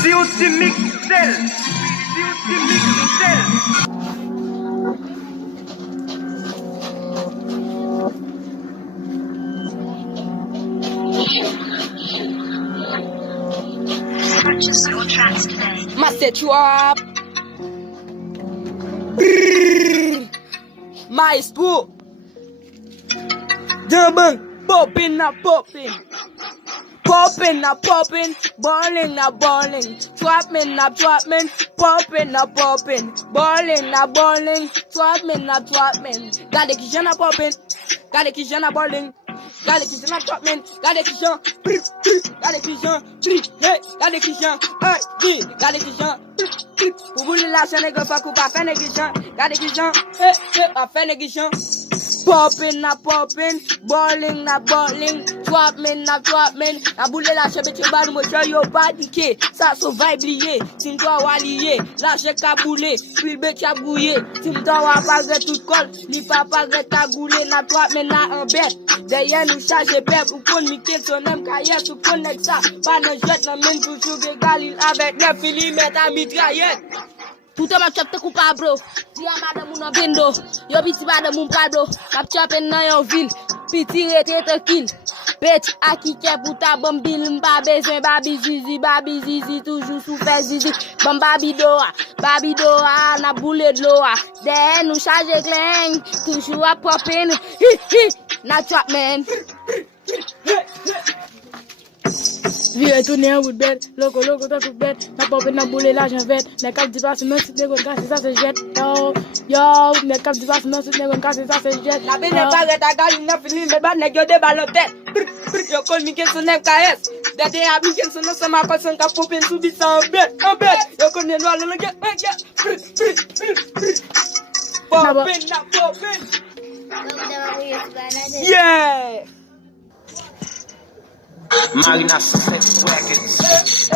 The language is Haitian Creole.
Si ou ti miksel. Si ou ti miksel. Purchase your tracks today. Ma set you up. Maestro. Jambang, popping na popping. Popping na popping, balling na balling, swapping na swapping, popping na popping, balling na balling, swapping na swapping. Gade ki jan na popping, gade ki jan na balling, gade ki jan na swapping, gade ki jan, gade ki jan, hey, gade ki jan, hey, gade ki jan. Pour bouler la chaîne, nègre pas couper, faire négligent, gade ki jan, hey, pas faire négligent. Popping na popping, balling na balling, swapping na swapping. La boule la chebe cheba nou moche yo pa dike. Sa so vibe liye, tim to wa liye. La che ka boule, puis be cha bouye. Tim to wa pagre tout kol, li pa pagre ta goule. Na swapping na un bet, derrière nous charge pep. Ou kon mikenson nem kayet, ou connect ça. Pas nan jet nan men toujours égal avec 9 mm à mitraillette. Tout le monde te coupe à bro. Dis à madame ou non bendo. Yo petit madame mon pablo. Cap chopen nan yon ville. Petit rete tranquille. Petit à qui pour ta bambine. M'pa besoin babi zizi toujours sous fait zizi. Bon babi doa na boule de l'eau. Derrière nous charge cling. Toujours à pòpenn. Na trap man. Vire tourner en route bête, loco, t'as tout bête. Na pòpenn na boule là, j'en vais. Les cap du passe, non, si t'es gros, casse, ça se jette. Yo, les cap du passe, non, si t'es gros, casse, ça se jette. La bine n'est pas ta galine, n'a fini, mais bah, n'est que des balles en tête. Yo, call mikenson MKS. Dèdè à mikenson, non, c'est ma personne qui a pòpenn sous bite, en bête. Yo, connais noir, le gars, pòpenn na pòpenn. Yeah! Magna Sex Records.